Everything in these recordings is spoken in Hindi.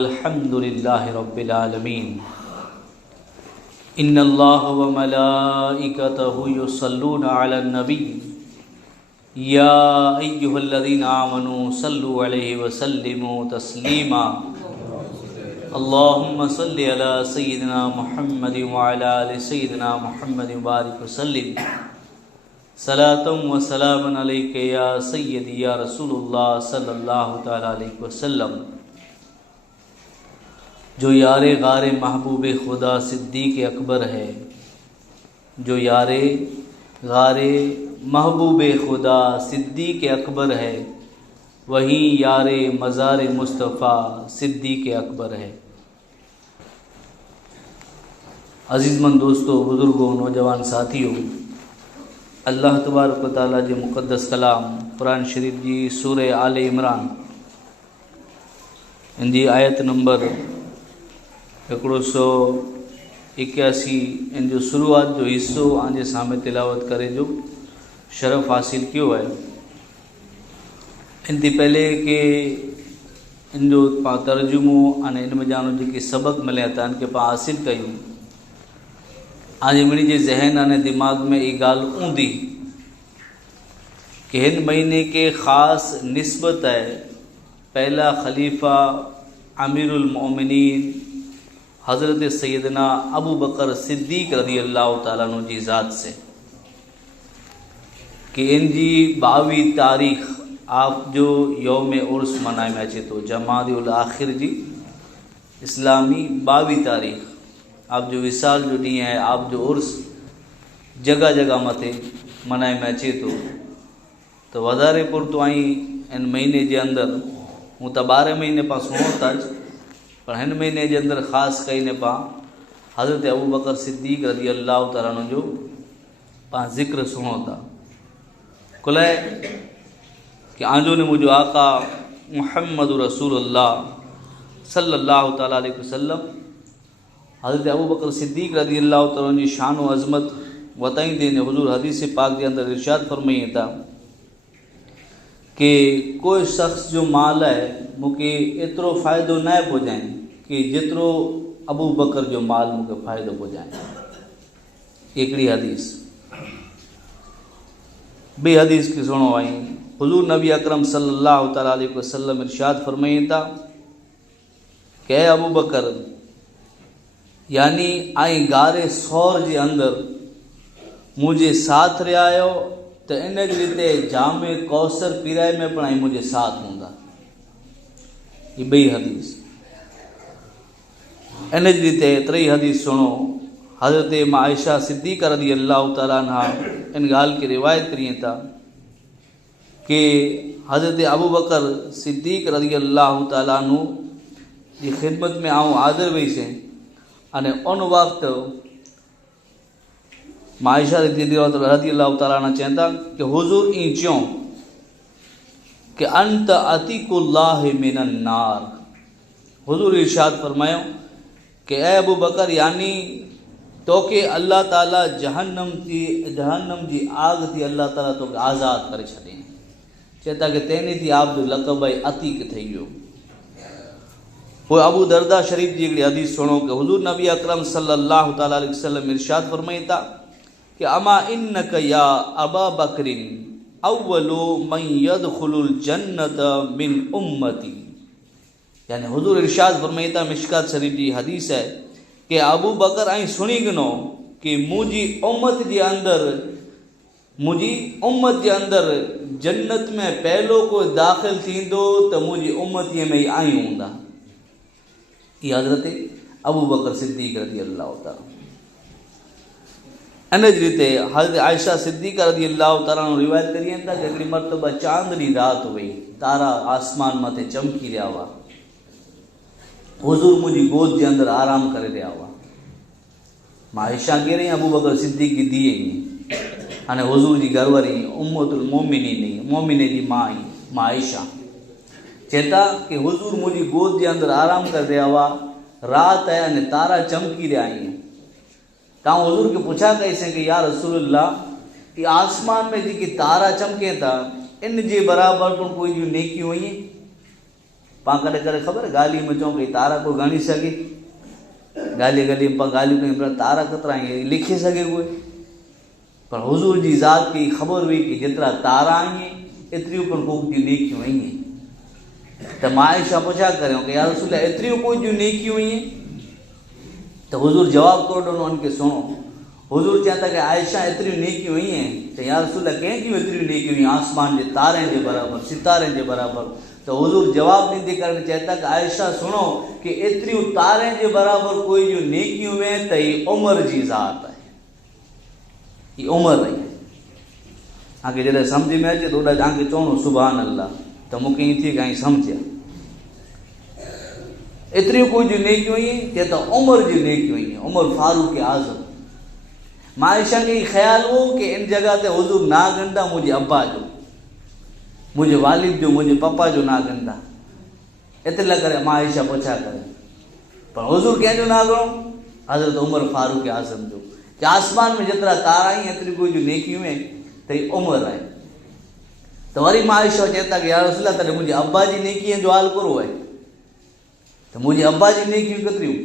अल्हम्दुलिल्लाहि रब्बिल आलमीन। इन्नल्लाह व मलाइकतहु युसल्लूना अलन नबी या अय्युहल्लज़ीना आमनू सल्लु अलैहि व सल्लिमू तस्लीमा। अल्लाहुम्मा सल्लि अला सय्यिदिना मुहम्मदिन व अला आलि सय्यिदिना मुहम्मदिन बारिक व सल्लिम सलातम व सलामन अलैका या सय्यदी या रसूलुल्लाह सल्लल्लाहु तआला अलैहि वसल्लम। जो यारे गारे महबूब खुदा सिद्दीक़ अकबर है, जो यारे गारे महबूब खुदा सिद्दीक़ अकबर है, वहीं यारे मज़ार मुस्तफ़ा सिद्दीक़ अकबर है। अज़ीज़मंद दोस्तों, बुज़ुर्गों, नौजवान साथियों, अल्लाह तबारक व तआला जे मुक़द्दस कलाम कुरान शरीफ जी सूरह आले इमरान इन जी आयत नंबर 181 इन जो शुरुआत जो हिस्सो आजे सामने तिलावत करे जो शरफ़ हासिल कियो है। इन पहले के इन जो पा तर्जुमो अने इन में जानो जी सबक मिले था इनके पा हासिल कयूं। आज मिनी जे जहन अने दिमाग में ये गाल ऊंदी कि इन महीने के ख़ास निस्बत है पहला खलीफा अमीरुल मोमिनीन हज़रत सैयदना अबू बकर सिद्दीक़ रज़ी अल्लाह ताला अन्हु जी ज़ात से कि इन जी 22 तारीख़ आप जो यौम उर्स मनाए में अचे तो जमादुल आखिर जी इस्लामी 22 तारीख़ आप जो विसाल जो ॾींहुं है आप जो उर्स जगह जगह मथे मनाए में अचे तो वधारे पुरतो आई इन महीने के अंदर हूँ तो 12 महीने पा सुनो था पर इन महीने के अंदर ख़ास कई ने पा हज़रत अबू बकर सिद्दीक़ रज़ी अल्लाह तआला अन्हु जो पा ज़िक्र सुनो था कुल कि आंजो ने मुझो आका मुहम्मद रसूलुल्लाह सल्लल्लाहु तआला अलैहि वसल्लम हज़रत अबू बकर सिद्दीक़ रज़ी अल्लाह तआला जी शान व अज़मत बताई देने हुजूर हदीस पाक के अंदर इरशाद फरमाई था कि कोई शख्स जो माल है मुझे एतरो फ़ायदो न पहुँचाए कि जितरो अबू बकर जो माल मुझे फ़ायदो पहुँचाए। एकड़ी हदीस बे हदीस की सुनो आई हुजूर नबी अकरम सल्लल्लाहु तआला अलैहि वसल्लम इरशाद फरमाई था कि अबू बकर यानी आई गारे सौर के अंदर मुझे साथ रहा आयो तो इन रीते जामे कौसर पीराए में पण मुझे साथ हूंदा। ये बई हदीस इन रीते त्री हदीस सुनो हज़रत आयशा सिद्दीक़ रज़ी अल्लाह तआला अन्हा इन गाल की रिवायत करिए था कि हज़रत अबू बकर सिद्दीक़ रज़ी अल्लाह तआला अन्हु जी खिदमत में आऊँ हाज़िर वही से अने उन वक्त आयशा रज़ी अल्लाह तआला अन्हा चवंदा कि हुजूर ई चयो कि अंत अतीकुल्लाह मिनन नार। हुजूर इरशाद फरमायो कि ए अबू बकर यानी तो के अल्लाह ताला जहन्नम जी आग थी अल्लाह ताला तो आज़ाद करे छॾे चेता कि तेने थी आप जो लक़ब है अतीक थी वियो। वो अबू दरदा शरीफ जी हिकिड़ी हदीस सुनो कि हुजूर नबी अकरम सल्लल्लाहु तआला अलैहि वसल्लम इरशाद फरमाई था कि अमा इन्नक या अबा बकरिन अव्वलु मन यदखुलुल जन्नत मिन उम्मती। यानी हुजूर इरशाद फरमाई था मिशकात शरीफ जी हदीस है कि अबू बकर आई सुनी गिनो कि मुझी उम्मत के अंदर जन्नत में पहलो को दाखिल थींदो तो मुझी उम्मतीअ में ही आई हूंदा। ये हज़रत अबू बकर सिद्दीक़ रज़ी अल्लाह तआला इन रीते हज़रत आयशा सिद्दीक़ रज़ी अल्लाह तआला रिवायत करिए था कि हिकिड़ी मरतबा चांदनी रात हुई तारा आसमान मथे चमकी रहा हुआ हुजूर मुझी गोद के अंदर आराम करे रहा हुआ। मां आयशा कह रही अबू बकर सिद्दीक़ की दी अने हुजूर जी घरवारी उम्मतुल मोमिनीन जी मां आयशा चेता कि हुजूर मुझी गोद के अंदर आराम कर रहा हुआ रात है अने तारा चमकी रहा आई ता हुजूर के पूछा कैसे कि या रसूलुल्लाह ये आसमान में जी तारा चमके था इन जे बराबर पण कोई जो नेकी हुई पाण कॾहिं कॾहिं ख़बर ॻाल्हि में चऊं कि तारा कोई ॻणी सघे, ॻाल्हि में पाण ॻाल्हियूं कयूं पर तारा केतिरा ईअं लिखी सघे कोई, पर हुज़ूर जी ज़ात खे ख़बर हुई कि जेतिरा तारा आहिनि एतिरियूं पण कोक जूं नेकियूं आहिनि। त मां आयशा पुछा करियो कि यार रसूल एतिरियूं कोई जूं नेकियूं आहिनि? त हुज़ूर जवाब कोन ॾिनो उनखे, सुणो हुज़ूर चवनि था कि आयशा एतिरियूं नेकियूं आहिनि। त यार रसूल कंहिंजियूं एतिरियूं नेकियूं आहिनि? आसमान जे तारनि जे बराबरि, सितारनि जे बराबरि। तो हुज़ूर जवाब ॾींदे करे चवंदा कि आयशा सुनो कि एतिरियूं तारे जे बराबरि कोई जूं नेकियूं आहिनि त ही उमिरि जी ज़ात आहे, ही उमिरि आहे। तव्हांखे जॾहिं सम्झ में अचे त ओॾा तव्हांखे चवणो सुभान अल्लाह, त मूंखे ईअं थी काई सम्झिया एतिरियूं कोई जूं नेकियूं आहिनि, चए त उमिरि जी नेकियूं आहिनि, उमिरि फारूक आज़म। मां आयशा खे ख़्यालु हो कि इन जॻह ते हुज़ूर ना ॻणंदा मुंहिंजे अब्बा जो, मुंहिंजे वालिद जो, मुंहिंजे पप्पा जो ना ॻणंदा, एतिरे लाइ करे मां आयशा पुछा करे। पर हुज़ूर कंहिंजो ना ॻणो? हज़रत उमर फारूक आज़म जो। कि आसमान में जेतिरा तारा आहिनि एतिरी कोई जूं नेकियूं आहिनि त ही उमिरि आहे। त वरी मां आयशा चवंदा कि यार रसूल तॾहिं मुंहिंजे अब्बा जी नेकीअ जो हाल कहिड़ो आहे? त मुंहिंजे अब्बा जी नेकियूं केतिरियूं?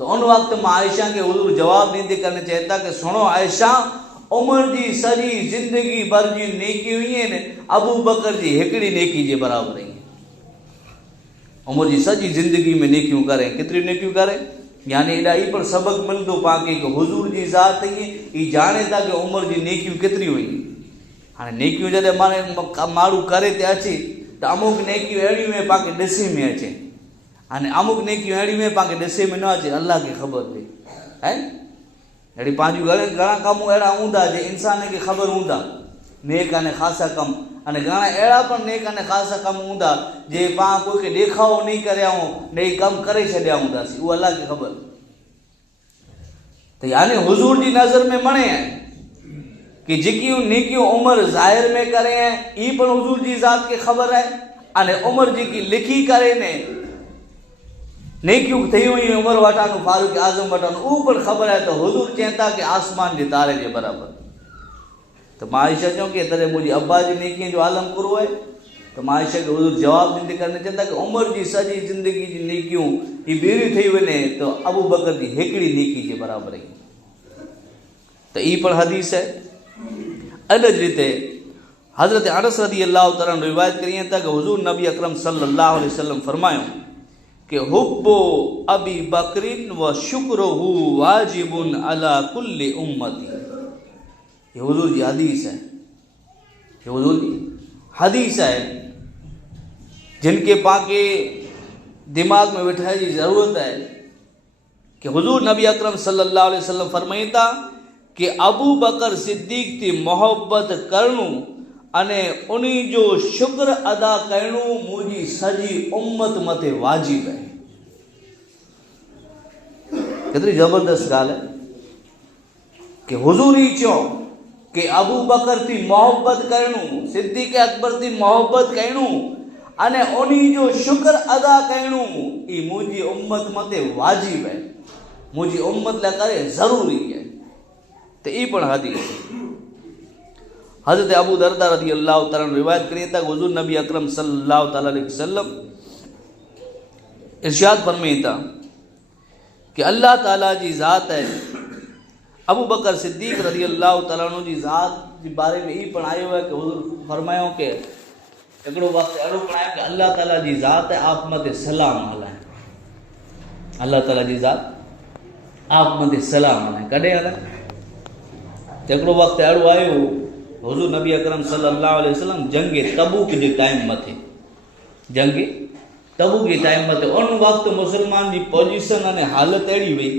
त उन वक़्तु मां आयशा खे हुज़ूर जवाबु ॾींदे करे चवंदा कि सुणो आयशा, उमिरि जी सॼी ज़िंदगी भर जी नेकियूं आहिनि अबू बकर जी हिकिड़ी नेकी जे बराबरि आहिनि। उमिरि जी सॼी ज़िंदगी में नेकियूं करे, केतिरियूं नेकियूं करे? यानी एॾा ई पर सबक़ मिलंदो पाणखे कि हुज़ूर जी ज़ात ई ॼाणे था कि उमिरि जी नेकियूं केतिरियूं आहिनि। हाणे नेकियूं जॾहिं माण्हू करे ते अचे त अमुक नेकियूं अहिड़ियूं आहिनि पाणखे ॾिसे में अचे, हाणे अमुक नेकियूं अहिड़ियूं आहिनि पाणखे ॾिसे में न अचे, अल्लाह खे ख़बर पए है। अहिड़ी पंहिंजूं घणा कम अहिड़ा हूंदा जे इंसान खे ख़बर हूंदा, नेक अने ख़ासा कम, अने घणा अहिड़ा पण नेक अने ख़ासा कम हूंदा जे पाण कोई खे ॾेखावो नहीं करिया हूं ने कम करे छॾिया हूंदासीं, उहो अल्लाह खे ख़बर। त यानी हुज़ूर जी नज़र में मणे आहे कि जेकियूं नेकियूं उमिरि ज़ाहिर में करे हैं ई पण हुज़ूर जी ज़ात खे ख़बर आहे, अने उमिरि जेकी लिखी करे ने नेकियूं थी हुयूं उमिरि वटां फारूक आज़म वटां उहो पण ख़बर आहे। त हुज़ूर चवनि था कि आसमान जे तारे जे बराबरि। त मां आयशा चऊं कि तॾहिं मुंहिंजे अब्बा जी नेकीअ जो आलम कहिड़ो आहे? त मां आयशा खे हुज़ूर जवाबु ॾींदे करे चवंदा कि उमिरि जी सॼी ज़िंदगी जी नेकियूं ही ॿेड़ियूं थी वञे त अबू बकर जी हिकिड़ी नेकी जे बराबरि आहे। त ई पण हदीस आहे। अॼु जी रीते हज़रत अनस रज़ी अल्लाह तआला रिवायत करिए था कि हुज़ूर नबी अकरम सल्लल्लाहु अलैहि वसल्लम फरमायो कि हुब्बु अबी बकरिन व शुक्रुहु वाजिबुन अला कुल्ली उम्मती। ये हुज़ूर जी हदीस है, ये हुज़ूर जी हदीस है जिनके पाके दिमाग में बिठाने की ज़रूरत है कि हुज़ूर नबी अकरम सल्लल्लाहु अलैहि वसल्लम फरमाईता कि अबू बकर सिद्दीक थी मोहब्बत करणु अने उन्हीं जो शुक्र अदा करणु मुझी सजी उम्मत मथे वाजिब है। कितनी जबरदस्त गाल है कि हुज़ूर ही चो कि अबू बकर थी मोहब्बत करणु, सिद्दीक अकबर थी मोहब्बत करणु अने उन्हीं जो शुक्र अदा करणु ई मुझी उम्मत मथे वाजिब है, मुझी उम्मत लाइ करे ज़रूरी है। तो ई पण हदीस हज़रत अबू दरदा रज़ी अल्लाह तआला रिवायत करिए था हुज़ूर नबी अकरम सल्लल्लाहु अलैहि वसल्लम इरशाद फरमाईता कि अल्लाह ताला जी ज़ात है। अबू बकर सिद्दीक रज़ी अल्लाह तआला जी ज़ात जे बारे में ई पण आयो है कि हुज़ूर फरमायो कि हिकिड़ो वक़्तु अहिड़ो पण आहे कि अल्लाह ताला जी ज़ात है आप मथे सलाम हलाए, अल्लाह ताला जी ज़ात आप मथे सलाम हलाए, कॾहिं हलाए? हिकिड़ो वक़्तु अहिड़ो आयो हुज़ूर नबी अकरम सल्लल्लाहु अलैहि वसल्लम जंग तबूक जे टाइम मथे, जंग तबूक जे टाइम मथे उन वक़्तु मुसलमान जी पोजीशन अने हालत अहिड़ी हुई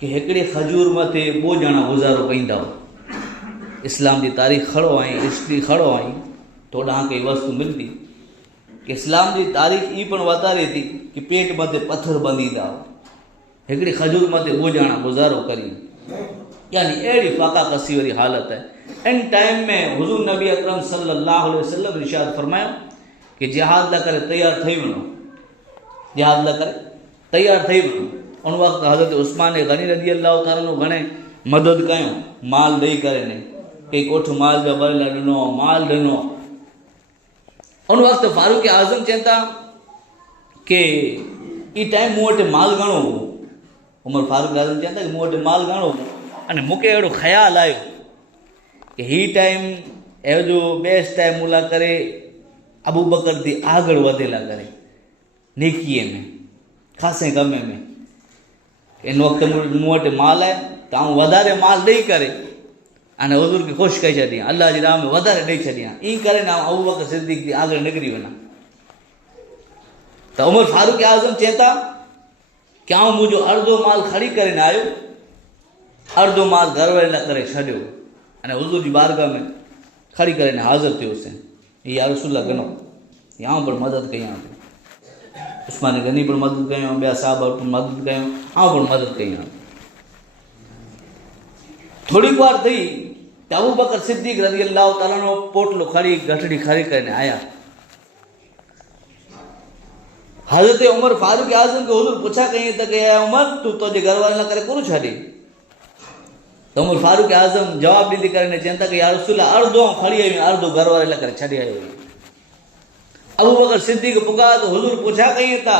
कि हिकिड़े खजूर मथे ॿ ॼणा गुज़ारो कंदा हुआ। इस्लाम जी तारीख़ खड़ो आई, हिस्ट्री खड़ो आई तो ॾांहुं कई वस्तु मिलंदी कि इस्लाम जी तारीख़ ई पण वतारे थी कि पेट मथे पत्थर बंधींदा हुआ, हिकिड़ी खजूर मथे ॿ ॼणा गुज़ारो करी, यानी अहिड़ी फाका कसी वारी हालत है। इन टाइम में हुज़ूर नबी अकरम सल्लल्लाहु अलैहि वसल्लम इरशाद फरमायो कि जिहाद लाइ करे तैयार थी वञो, जिहाद लाइ करे तैयार थी वञो। उन वक़्तु हज़रत उस्मान गनी रज़ी अल्लाह तआला घणे मदद कयूं, माल ॾेई करे ने कई कोठ माल जा भरियल ॾिनो, माल ॾिनो। उन वक़्तु फारूक आज़म चवनि था के ई टाइम मूं वटि माल घणो हो। उमर फारूक आज़म चवनि था कि मूं वटि माल घणो हो अने मूंखे अहिड़ो ख़्यालु आयो कि ही टाइम अहिड़ो जो बेस्ट टाइम मूं लाइ करे अबू बकर थी आगळ वधेला करे नेकीअ में ख़ासे कम में। इन वक़्तु मूं वटि माल आहे त आउं वधारे माल ॾेई करे अने हुज़ूर खे ख़ुशि कई छॾियां, अल्लाह जी राह में वधारे ॾेई छॾियां। ईअं करे न अबू बकर सिद्दीक़ थी आगळ निकिरी वञा। त उमर फारूक आज़म चवनि था कि आउं मुंहिंजो अर्धो माल खणी करे न आयो, अर्धो माल घर वारे लाइ करे छॾियो अने हुज़ूर जी बारगाह में खणी करे न हाज़िर थियोसीं। या रसूल गनो आउं पिणु मदद कयां, उस्मान गनी पिणु मदद कयूं, ॿिया साहब पिणु मदद कयूं, आउं पिणु मदद कयां। थोड़ी बार थी त अबू बकर सिद्दीक़ रज़ी अल्लाह ताला अन्हु पोटलो खणी गठड़ी खणी करे आया। हज़रत उमर फारूक आज़म के हुज़ूर पुछा कई त कि उमर तू तुझे घर वाले करे कोन छॾे? त उमर फारूक आज़म जवाब ॾींदे करे चवनि था कि या रसूल अर्धो खणी आयो, अर्धो घर वारे लाइ करे छॾे आयो। अबू बकर सिद्दीक़ पुकार तो हुज़ूर पुछा कई था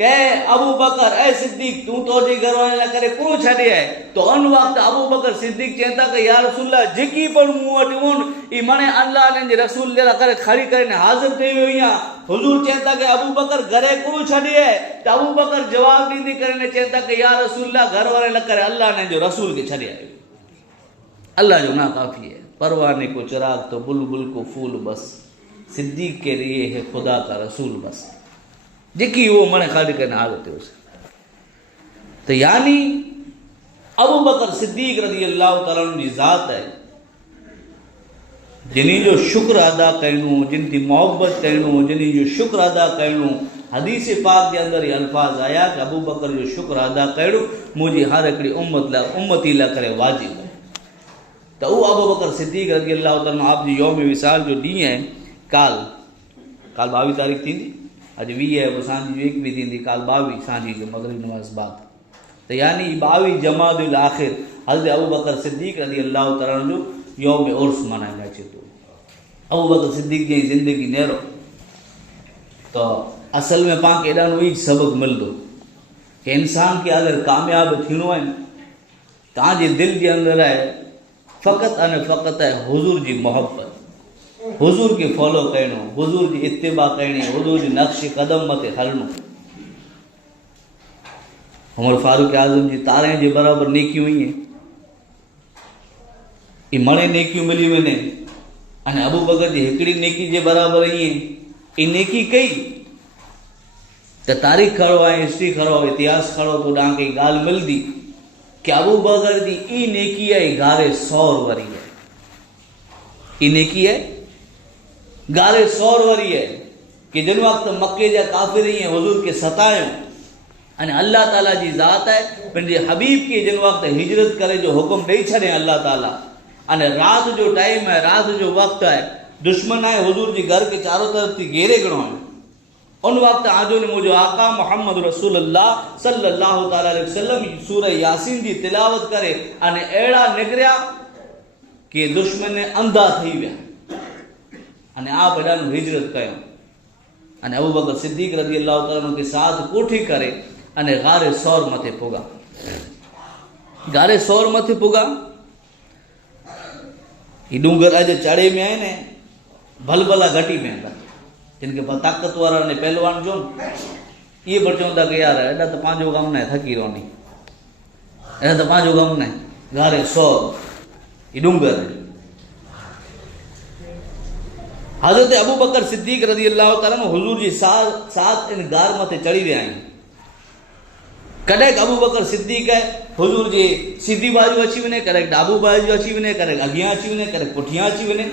कि अबू बकर ऐ सिद्दीक़ तू तुझे घर वाले लाइ करे कोन छॾे आहे? तो उन वक़्तु अबू बकर सिद्दीक़ चवनि था कि या रसूल जेकी पण मूं वटि हुन ई मने अल्लाह जे रसूल जे लाइ करे खणी करे हाज़िर थी वई आहियां। हुज़ूर चवनि था कि अबू बकर घरे कोन छॾे आहे? त अबू बकर जवाब ॾींदे करे चवनि था कि या रसूल घर वारे लाइ करे अल्लाह जो रसूल खे छॾे आयो। अल्लाह जो ना काफ़ी है, परवाने को चिराग तो बुलबुल को फूल बस, सिद्दीक़ के लिए है खुदा का रसूल बस। जेकी वो मने खड़ी करने हालत है उसे। तो यानी अबू बकर सिद्दीक़ रज़ी अल्लाह तआला अन्हु जी ज़ात है जिन्हीं जो शुक्र अदा करणो, जिनकी मोहब्बत करणो, जिन्हीं जो शुक्र अदा करणो। हदीस पाक के अंदर ये अल्फाज आया कि अबू बकर जो शुक्र अदा करणो मुझे हर हिकिड़ी उम्मती लाइ करे वाजिब है। तो वो अबू बकर सिद्दीक़ रज़ी अल्लाह तआला आप जी यौम विसाल जो ॾींहुं है काल 22 तारीख़ थींदी, अॼु 20 है, वो सांझी 21 थींदी, काल 22 सांझी जो मगरिब नमाज़ बाद। तो यानी 22 जमादुल आखिर हज़रत अबू बकर सिद्दीक़ रज़ी अल्लाह तआला जो यौम उर्स मनाया अचे थो। अबू बकर सिद्दीक़ जी ज़िंदगी नेरो तो असल में पाण खे एॾां ई सबक़ मिलंदो कि इंसान खे अगरि कामयाब थियणो आहे तव्हांजे दिलि जे अंदरि आहे फ़क़ति अने फ़क़ति आहे हुज़ूर जी मोहब्बत, हुज़ूर के फॉलो करणो, हुज़ूर जी इत्तिबा करणी, हुज़ूर जी नक्श कदम मथे हलणो। उमर फारूक आज़म जी तारे जे बराबरि नेकियूं ई ई मणे नेकियूं मिली वञे अने अबू बकर जी हिकिड़ी नेकी जे बराबरि ई नेकी कई त तारीख़ खणो ऐं हिस्ट्री खणो, इतिहास खणो तो ॾांहुं कई ॻाल्हि मिलंदी कि अबू बकर जी ई नेकी आहे गारे सौर वरी है, ई नेकी है गारे सौर वरी है कि जिन वक़्तु मक्के जा काफ़िर ईअं हुज़ूर के सतायो अने अल्लाह ताला जी ज़ात है पंहिंजे हबीब के जिन वक़्तु हिजरत करे जो हुकुम ॾेई छॾे अल्लाह ताला अने रात जो टाइम है, रात जो वक़्तु है, दुश्मन है हुज़ूर जी घर के चारों तरफ थी घेरे खड़ो है। उन वक्त आजो ने मुझे आका मोहम्मद रसूलुल्लाह सल्लल्लाहु ताला अलैहि वसल्लम सूरह यासीन जी तिलावत करे अने अड़ा निकरिया कि दुश्मन ने अंधा थी विया अने आप एडा हिजरत कयो अने अबू बकर सिद्दीक़ रज़ी अल्लाह तआला के साथ कोठी करे अने गारे सौर मथे पुगा, गारे सौर मथे पुगा। ये डूंगर अज चढ़े में है ने भलभला घटी में था जिनके पास ताकतवर ने पहलवान जो ये पर चवंदा कि यार एडा तो पांचो कम न थकी रोनी, एडा तो पांचो कम न गारे सौर ये डूंगर। हज़रत अबू बकर सिद्दीक़ रज़ी अल्लाह तआला हुज़ूर जी साथ इन गार मथे चढ़ी विया आहिनि। कॾहिं अबू बकर सिद्दीक़ हुज़ूर जी सीधी बाजू अची वञे, कॾहिं ॾाबू बाजू अची वञे, कॾहिं अॻियां अची वञे, कॾहिं पुठियां अची वञे।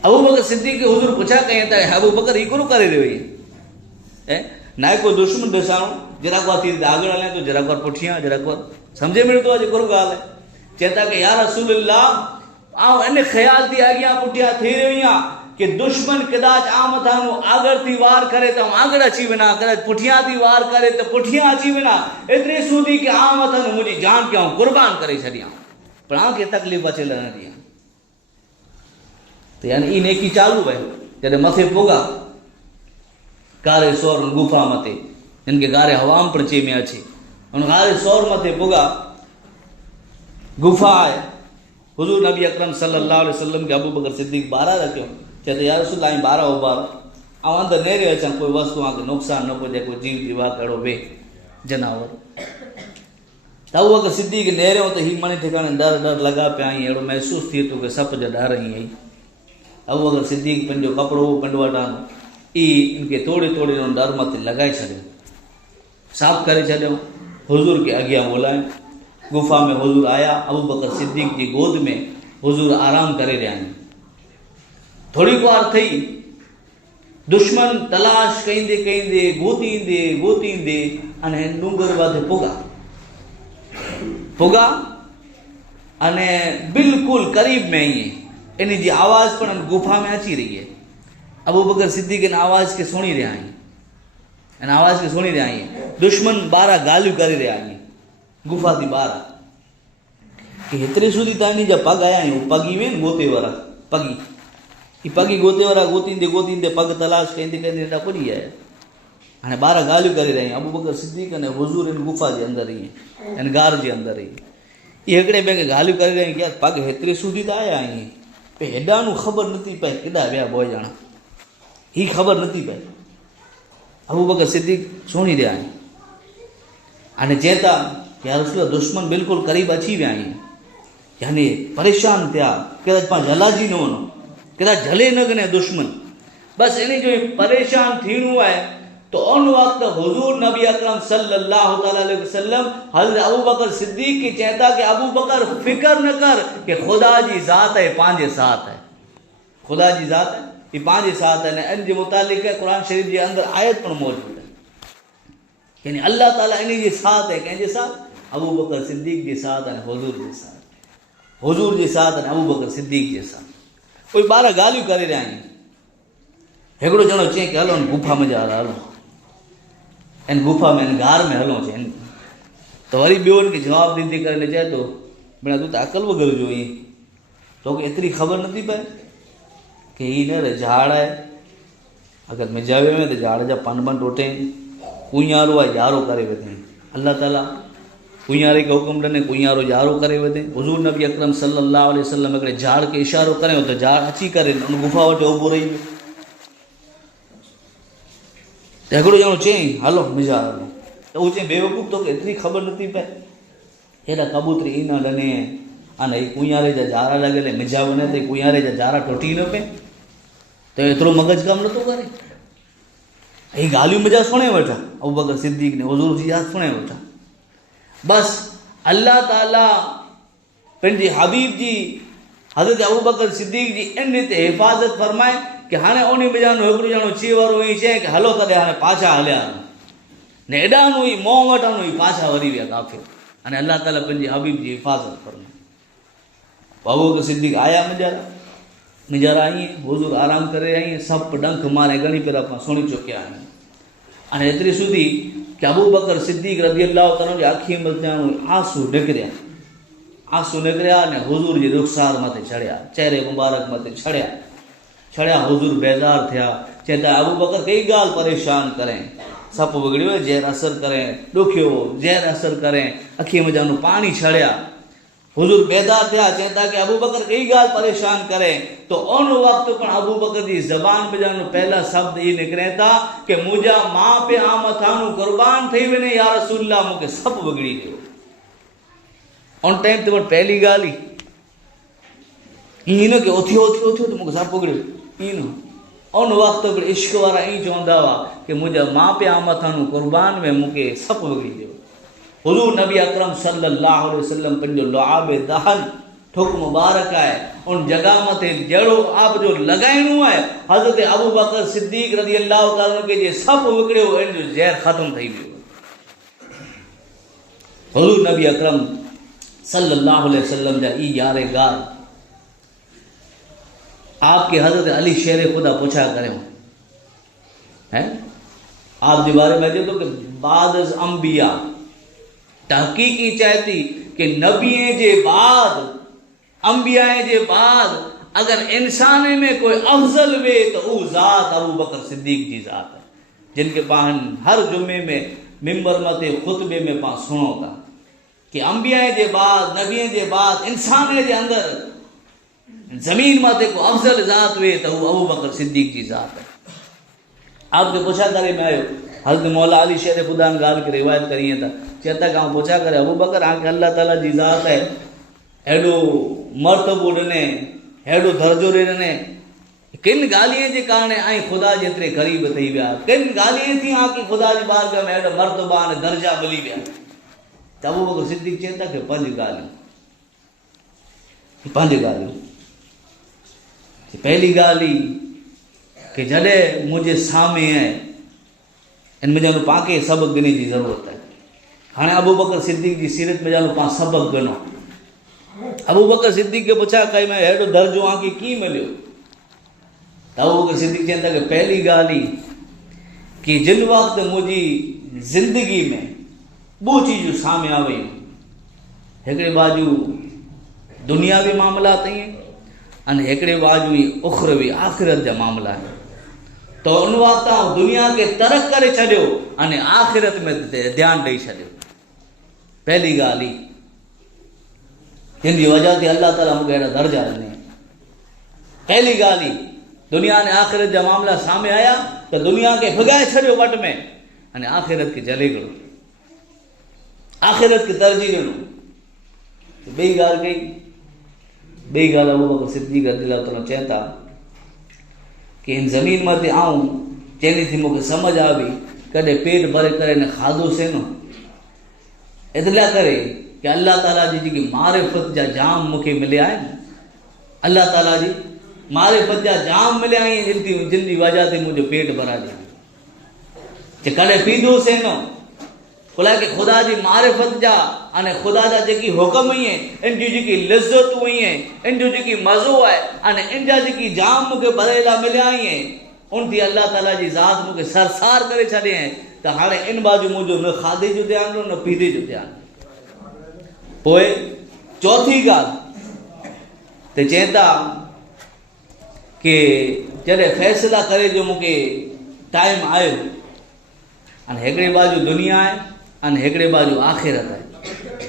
अबू बकर सिद्दीक़ के हुज़ूर पुछा कहीं त अबू बकर ही कोन करे रही ना को दुश्मन ॾिसाणो जरा को थी आगळ हले तो जरा को पुठियां जरा को समझे में तो अॼु कोन ॻाल्हि आहे। चवंदा कि या रसूलल्लाह आउं इन ख़्याल थी अॻियां पुठियां थी रही आहियां कि दुश्मन कदाच आम थानू आगळ थी वार करे तो आगळ अची वञा, कदाच पुठियां थी वार करे तो पुठियां अची वञा, एतिरी सूदी कि आम थानू मुंहिंजी जान खे आउं कुर्बान करे छॾियां पर आंखे तकलीफ़ अचे न ॾियां। तो यानी ई नेकी चालू है जॾहिं मथे पुगा गारे सौर गुफा मथे, जिनके गारे हवाम पर चे में अच्छे, उन गारे सौर मथे पुगा गुफा है। हुजूर नबी अकरम सल्लल्लाहु अलैहि वसल्लम के अबू बकर सिद्दीक बारा रखियो, चते या रसूल अल्लाह बारा उबार आ अंदर नेरे अचा, कोई वस्तु आके नुकसान न पुजे, कोई जीव जीवा कड़ो वे जनावर। अबू बकर सिद्दीक नेरे तो ही मने ठिकाने डर डर लगा पे आई, एड़ो महसूस थी तो के सप जो डर ही आई। अबू बकर सिद्दीक पंजो कपड़ो पंडवाटान ई इनके तोड़े तोड़े डर मत लगाए छड़ियो, साफ करे छड़ियो, हुजूर के अगिया बोलाए। गुफा में हुजूर आया, अबू बकर सिद्दीक जी गोद में हुजूर आराम करे रहा है। थोड़ी बार थी दुश्मन तलाश कईंदे कईंदे गोतींदे गोतींदे अने डूंगर वाथे पुगा अने बिल्कुल करीब में ही एनी जी आवाज पण गुफा में अची रही है। अबू बकर सिद्दीक इन आवाज के सुनी रहा है, इन आवाज के सुनी रहा है। दुश्मन 12 गालियों करे रहा है गुफा थी 12 कि हेतरे सुधी तानी जा पग आया है, पगी में गोते वाला पगी, ई पगी गोते वाला गोतींदे गोतींदे पग तलाश कईंदे कईंदे एडा पड़ी आया अने 12 गालियों करे रही। अबू बकर सिद्दीक अने हुजूर इन गुफा जे अंदर ही इन गार जे अंदर ही ई हेकड़े बेगे गालियों करे रही कि पग हेतरे सुधी त आया है, पे हेडा नु खबर नथी पई केडा व्या बोय जाना, ही खबर नथी पई। अबू बकर सिद्दीक सुनी रहा है अने चेता या रसूल दुश्मन बिल्कुल करीब अची विया आहिनि, यानी परेशान थिया कदाच पाण जलाजी न वञो, कदाच जले न गने दुश्मन, बस इन जो परेशान थीणो आहे। तो उन वक्त हुजूर नबी अकरम सल्लल्लाहु अलैहि वसल्लम हज़रत अबू बकर सिद्दीक की चेता कि अबू बकर फिक्र न कर कि खुदा जी ज़ात है पांजे साथ है, खुदा जी ज़ात है ये पांजे साथ है। इन जे मुतालिक कुरान शरीफ जे अंदर आयत पण मौजूद है, यानी अल्लाह ताला इन जे साथ है, कंहिंजे साथ? अबू बकर सिद्दीक जे साथ है, हुजूर जे साथ, हुजूर जे साथ है अबू बकर सिद्दीक जे साथ। कोई 12 गालियों करे रहा है। हिकिड़ो ॼणो चई कि हलो गुफा में जा हलो, इन गुफा में इन गार में हलो चई, तो वरी ॿियो इनखे जवाब ॾींदे करे चए तो भेण तूं त अकल वग़ैरह जो ई तोखे एतिरी ख़बर नथी पए कि ही न झाड़ है, अगर मिजावे में तो झाड़ जा पन बन टोटे कुइयारो आहे यारो करे वेठे। अल्लाह ताला कुइयारे के हुक्म ॾिने कुइयारो यारो करे वेठे। हुजूर नबी अकरम सल्लल्लाहु अलैहि वसल्लम हिकिड़े झाड़ के इशारो करे तो झाड़ अची करे उन गुफा वटि उभो रही वियो। त हिकिड़ो ॼणो चयईं हलो मिजा हलो, त उहो चयईं बेवकूफ़ तोखे एतिरी ख़बर नथी पए, हेॾा कबूतरी ई न ॾिने अने ही कुइयारे जा झाड़ा लॻियल मिजा वञे त कुइयारे जा झाड़ा टुटी न पए, तो एतिरो मगज कमु नथो करे। ही ॻाल्हियूं मुंहिंजा सुणे वेठा अबू बकर सिद्दीक ने हुजूर जी यादि सुणे वेठा। बस अल्लाह ताला पंहिंजे हबीब जी हज़रत अबू बकर सिद्दीक जी इन ते हिफ़ाज़त फरमाए कि हाणे उन मिजानो हिकिड़ो ॼणो ची वारो ई चए कि हलो तॾहिं हाणे पाछा हलिया ने एॾा नु ई मोह वटां नु ई पाछा वरी विया काफ़िर, अने अल्लाह ताला पंहिंजे हबीब जी हिफ़ाज़त फरमाए। अबू बकर सिद्दीक आया मिजारा आई हुजूर आराम करे आई, सप डंख मारे घणी पेरा पाण सुणी चुकिया आहिनि। अने एतिरी सुधी कि अबू बकर सिद्दीक रज़ी अल्लाह ताला जी अखी में आंसू निकिरिया ने हुजूर जे रुख़सार मथे चढ़िया, चेहरे मुबारक मथे छड़िया हुजूर बेज़ार थिया। चवंदा अबू बकर कई ॻाल्हि परेशान करें, सप बिगड़ियो ज़हर असर करें, ॾुखियो ज़हर असर करें, अखीअ में ॼणो पाणी छड़िया। हुजूर बेदार थिया, चवंदा कि अबू बकर कई ॻाल्हि परेशान करें। तो उन वक्त पण अबू बकर जी ज़बान में ॼणो पहला शब्द ये निकिरे था कि मुंहिंजा माउ पीउ आ मथां कुर्बान थी वञे या रसूलल्लाह मूंखे सप बिगड़ी वियो। उन टाइम ते पहली ॻाल्हि ई न कि उथियो तो मूंखे सप बिगड़ियो ई न। उन वक्त बि इश्क वारा ई चवंदा हुआ कि मुंहिंजा माउ पीउ आ मथां कुर्बान में मूंखे सप बिगड़ी वियो। हुजूर नबी अकरम सल्लल्लाहु अलैहि वसल्लम पंहिंजो लुआब दहन ठुक मुबारक है उन जगह मथे जड़ो आप जो लगाइणो है हज़रत अबू बकर सिद्दीक रज़ी अल्लाह ताला के जे सप विकिड़ियो इन जो ज़हर ख़त्म थी वियो। हुजूर नबी अकरम सल्लल्लाहु अलैहि वसल्लम जा ई यारे गाल आपके हज़रत अली शेर खुदा पूछा करें हैं आप जे बारे में तो कि बाद अंबिया तहकीकी चाहती कि नबीए जे बाद अंबियाए जे बाद अगर इंसान में कोई अफजल वे तो वो ज़ात अबू बकर सिद्दीक जी ज़ात है। जिनके पान हर जुमे में मिंबर मते खुतबे में पा सुनो था कि अंबिया के बाद नबियों के बाद इंसान के अंदर जमीन मते को अफजल जात हुए तो वो अबू बकर सिद्दीक की जात है। आपके पूछा करे में आयो हज़रत मौला अली शेर खुदा गाल की रिवायत करिए था चेता का पूछा करे अबू बकर आके अल्लाह ताला जी जात है एडो मर्तबो ने एडो दर्जो ने किन गालियां के कारण आई खुदा जेतरे करीब थी विया किन गालियां थी आके खुदा जी बारगाह में एडो मर्तबा ने दर्जा मिली विया त अबू बकर सिद्दीक चेता के पंज गालियां पहली गाली कि जडे मुझे सामे है इनमें जानो पाके सबक गिने की जरूरत है। हाँ अबू बकर सिद्दीक की सीरत में जानो पा सबक गनो अबू बकर सिद्दीक के पूछा कई मैं हेडो दर्जो आके की मिलियो तो अबू बकर सिद्दीक चवंदा कि पहली गाली कि जिन वक्त मुझी जिंदगी में बो चीजू सामे आ वही एकड़े बाजू दुनियावी मामला थी अने एकड़े बाजू ही उखरवी आखिरत जा मामला है तो उन वक्त दुनिया के तरक करे छड़ियो अने आखिरत में ध्यान दई छड़ियो। पहली गाली जिन वजह से अल्लाह ताला मुझे अड़ा दर्जा ॾिने। पहली गाली दुनिया ने आखिरत जा मामला सामने आया तो दुनिया के भगाए छड़ियो वट में अने आखिरत के जले गयो आखिरत की तरजीह ॾिनो। बी गाल कई बी गाल अबू बकर सिद्दीक रज़ियल्लाहु ताला चवंदा कि इन ज़मीन मते आऊं चैनी थी मुझे समझ आवी कदे पेट भरे करे ने खादो से न इतला करे कि अल्लाह ताला जी की मारिफत जा जाम मुखे मिलिया है अल्लाह ताला जी मारिफत जा जाम मिलिया है जिनकी वजह से मुझे पेट भरा जे कदे पीदो से न बोला कि खुदा जी मारिफत जा अने खुदा जा जेकी हुक्म ही है इन जी लिज्जत हुई है इन जो जी मज़ो है अने इन जा जी जाम मुझे भरेला मिलिया ही है उन थी अल्लाह ताला जी ज़ात मुझे सरसार करे छड़े हैं तो हाँ इन बाजू मुझो न खाधे जो ध्यान न पीधे जो ध्यान। पोए चौथी गाल ते चवंदा कि जॾहिं फैसला करे जो मुझे टाइम आयो अने हिकिड़े बाजू दुनिया है अने हिकिड़े बाजू आखिरत है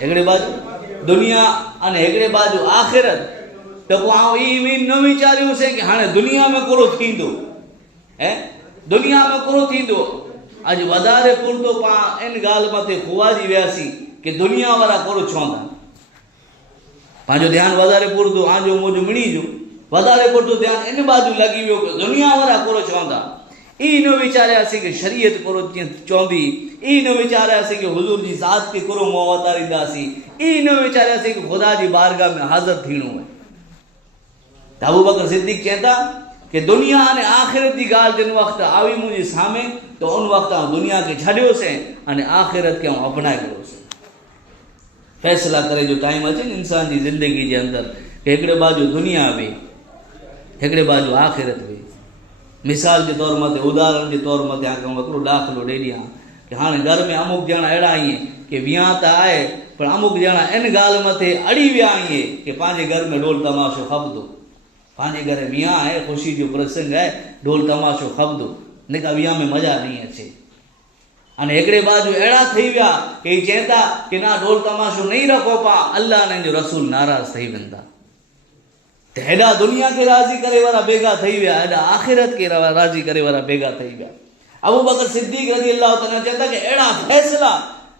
हिकिड़े बाजू दुनिया अने हिकिड़े बाजू आखिरत तो पोइ ई न वीचारियोसीं कि हाँ दुनिया में कोड़ो थींदो है दुनिया में कोड़ो थींदो अज वधारे पुरतो पा इन गाल मते खुवाजी वियासी कि दुनिया वाला कोड़ो चवंदा पांजो ध्यान वधारे पुरतो आजो मुझो मिणी जो वधारे पुरतो ध्यान इन बाजू लगी वियो कि दुनिया वाला कोड़ो चवंदा ई न वीचारियासीं कि शरीयत कोड़ो चवंदी ई न वीचारियासीं कि हुजूर जी ज़ात के कोड़ो मोह वतारींदासीं ई न वीचारियासीं कि खुदा जी बारगाह में हाज़िर थीणो है। त अबू बकर सिद्दीक चवंदा कि दुनिया ने आखिरत की गाल जिन वक्त आई मुझे सामे तो उन वक्त दुनिया के छड़ियोसीं अने आखिरत के अपनाए गयोसीं। फैसला करे जो टाइम अचे इंसान की जिंदगी के अंदर कि हिकिड़े बाजू दुनिया वे हिकिड़े बाजू आखिरत वे। मिसाल के तौर मते उदाहरण के तौर मते हिकिड़ो दाख़िलो ॾेई ॾियां कि हाँ घर में अमुक ॼणा अहिड़ा आहिनि कि विहां त आहे पर अमुक ॼणा इन ॻाल्हि मथे अड़ी विया आहिनि कि पंहिंजे घर में ढोल तमाशो खपंदो पंहिंजे घर विहां आहे ख़ुशी जो प्रसंग है ढोल तमाशो खपंदो न का विहां में मज़ा नहीं अचे अने हिकिड़े बाजू अहिड़ा थी विया कि चवंदा कि ना ढोल तमाशो नहीं रखो पा अल्लाह ने जो रसूल नाराज़ थी वेंदा तो हेॾा दुनिया के राज़ी करे वारा बेगा थी विया हेॾा आखिरत के राज़ी करे वारा बेगा थी विया। अबू बकर सिद्दीक रज़ियल्लाहु ताला चवंदा कि अहिड़ा फैसला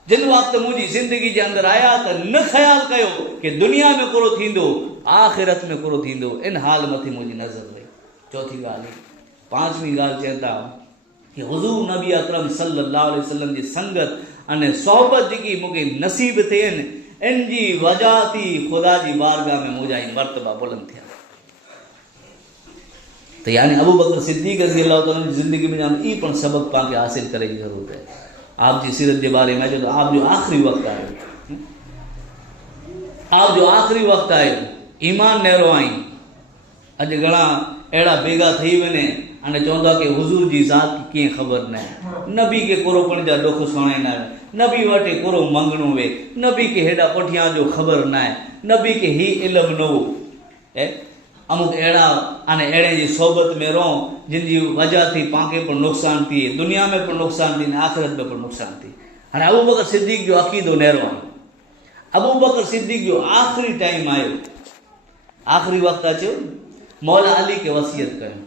जिन वक्त मुझी जिंदगी के अंदर आया तो न ख्याल कयो कि दुनिया में कोड़ो थींदो आखिरत में कोड़ो थींदो इन हाल मथे मुझी नज़र रही। चौथी गाल पांचवी गाल चवंदा कि हुजूर नबी अकरम सल्लल्लाहु अलैहि वसल्लम जी संगत अने सोहबत जेकी मूंखे नसीब थियनि इन जी वजह थी खुदा जी बारगाह में मुझा मर्तबा बुलंद थिया। तो यानी अबू बकर सिद्दीक रज़ियल्लाहु ताला की जिंदगी में जान ई पण सबक पाके हासिल करे की जरूरत है। आप जी सीरत के बारे में जो आप जो आखिरी वक्त आयो आप जो आखिरी वक्त आयो ईमान नहरो आई अज घणा अहिड़ा बेगा थी वने अने चवंदा कि हुजूर जी ज़ात की कीअं ख़बर न नबी के कोरो पण जा दुख सुणाईंदा नबी वटि कोरो मंगणो वे नबी के हेॾा पुठियां जो ख़बर न आहे नबी के ही इल्म न हो अमुक अड़ा अने अड़े जी सोबत में रहो जिन जी वजह थी पाके पर नुकसान थी, दुनिया में पर नुकसान थी, आखिरत में पर नुकसान थी। हाँ अबू बकर सिद्दीक जो अकीदो नहरो आहे। अबू बकर सिद्दीक जो आखिरी टाइम आयो, आखिरी वक्त अचो, मौला अली के वसीयत कयो।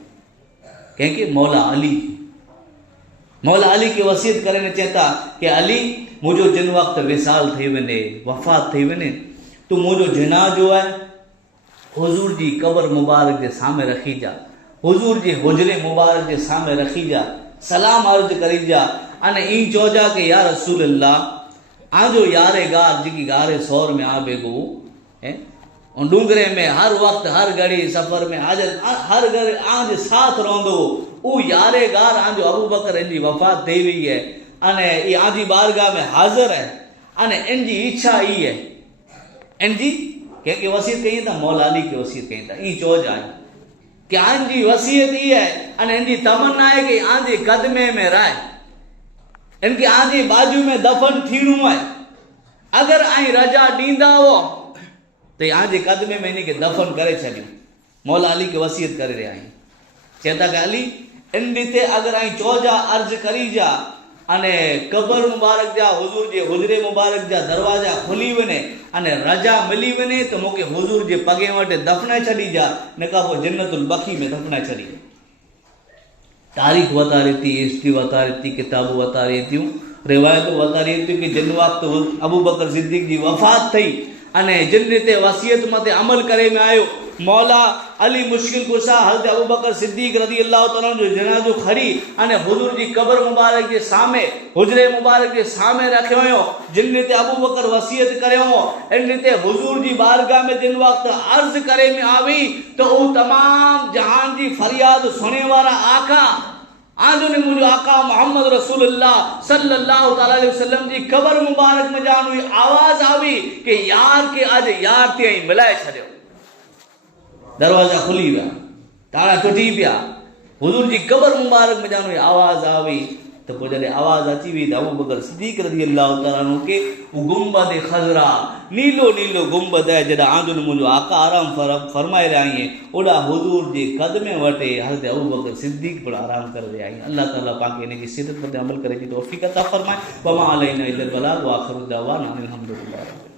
कंहिंखे? मौला अली के वसीयत करे चेता कि अली मुझो जिन वक्त विसाल थी वने, वफ़ात थी वने, तू मुझो जनाजो है हुजूर जी कबर मुबारक के सामने रखी जा, हुजूर जी हुजरे मुबारक के सामने रखी जा, सलाम अर्ज करी जा अने ई चौजा के या रसूल अल्लाह आजो यारे गार जी गारे सौर में आ बेगो है और डूंगरे में हर वक्त हर घड़ी सफर में आज हर घर आज साथ रोंदो उ यारे गार आजो अबू बकर जी वफात थी हुई है अने ई आजी बारगाह में हाजिर है अने इनजी इच्छा ई है इनजी के वसीयत कही था, मौला अली की वसीयत कही था। ई चौज आहे कि आंजी वसीयत ई है अने इनजी तमन्ना है कि आंजे कदमे में राय इनके आंजी बाजू में दफन थीणो है। अगर आई रजा दींदा हो तो आंजे कदमे में इनके दफन करे छॾियो। मौला अली की वसीयत करे रहा आहियूं। चवंदा कि अली इन ॾींहं ते अगर आई चौजा अर्ज करी जा अने कबर मुबारक जा हुजूर जे हुजरे मुबारक जा दरवाजा खुली वने अने रजा मिली वने तो मूंखे हुजूर जे पगे वटि दफनाए छॾी जा, न का पोइ जन्नतुल बकी में दफनाए छॾी। तारीख़ वतारे थी, हिस्ट्री वतारे थी, किताबूं वतारे थियूं, रिवायतूं वतारे थियूं कि जिन वक़्तु अबू बकर सिद्दीक जी वफ़ात थी अने जिन रीते वसीयत मते अमल करे में आयो, मौला अली मुश्किल कुशा हज़रत अबू बकर सिद्दीक रज़ी अल्लाह तआला जो जनाज़ो खड़ी अने हुजूर जी कबर मुबारक के सामे हुजरे मुबारक के सामे रखियो हो। जिन रीते अबू बकर वसीयत करियो हो इन रीते हुजूर जी बारगाह में जिन वक्त अर्ज करे में आवी तो वो तमाम जहान जी फरियाद सुने वाला आका आजो ने मुझे आका मोहम्मद रसूलुल्लाह सल्लल्लाहु ताला अलैहि वसल्लम जी कबर मुबारक में जान हुई आवाज आवी कि यार के आज यार ते मिलाए छड़ियो। दरवाजा खुली विया, ताला टुटी पिया, हुजूर जी कबर मुबारक में जान हुई आवाज आवी तो पोइ जॾहिं आवाज़ अची वई त अबू बकर सिद्दीक रज़ी अल्लाह तआला अन्हु खे गुंबद खज़रा नीलो नीलो गुंबद है जॾहिं आंदुन मुंहिंजो आका आराम फरमाए रहिया आहिनि ओॾा हुजूर जे क़दमे वटे हज़रत अबू बकर सिद्दीक पिणु आराम करे रहिया आहिनि। अल्लाह ताला पाक इन जी सिदत ते अमल करे जी तौफ़ीक़ अता फरमाए। वमा अलैना इल्लल बलाग व आखिरु दअवाना अनिल हम्दुलिल्लाह।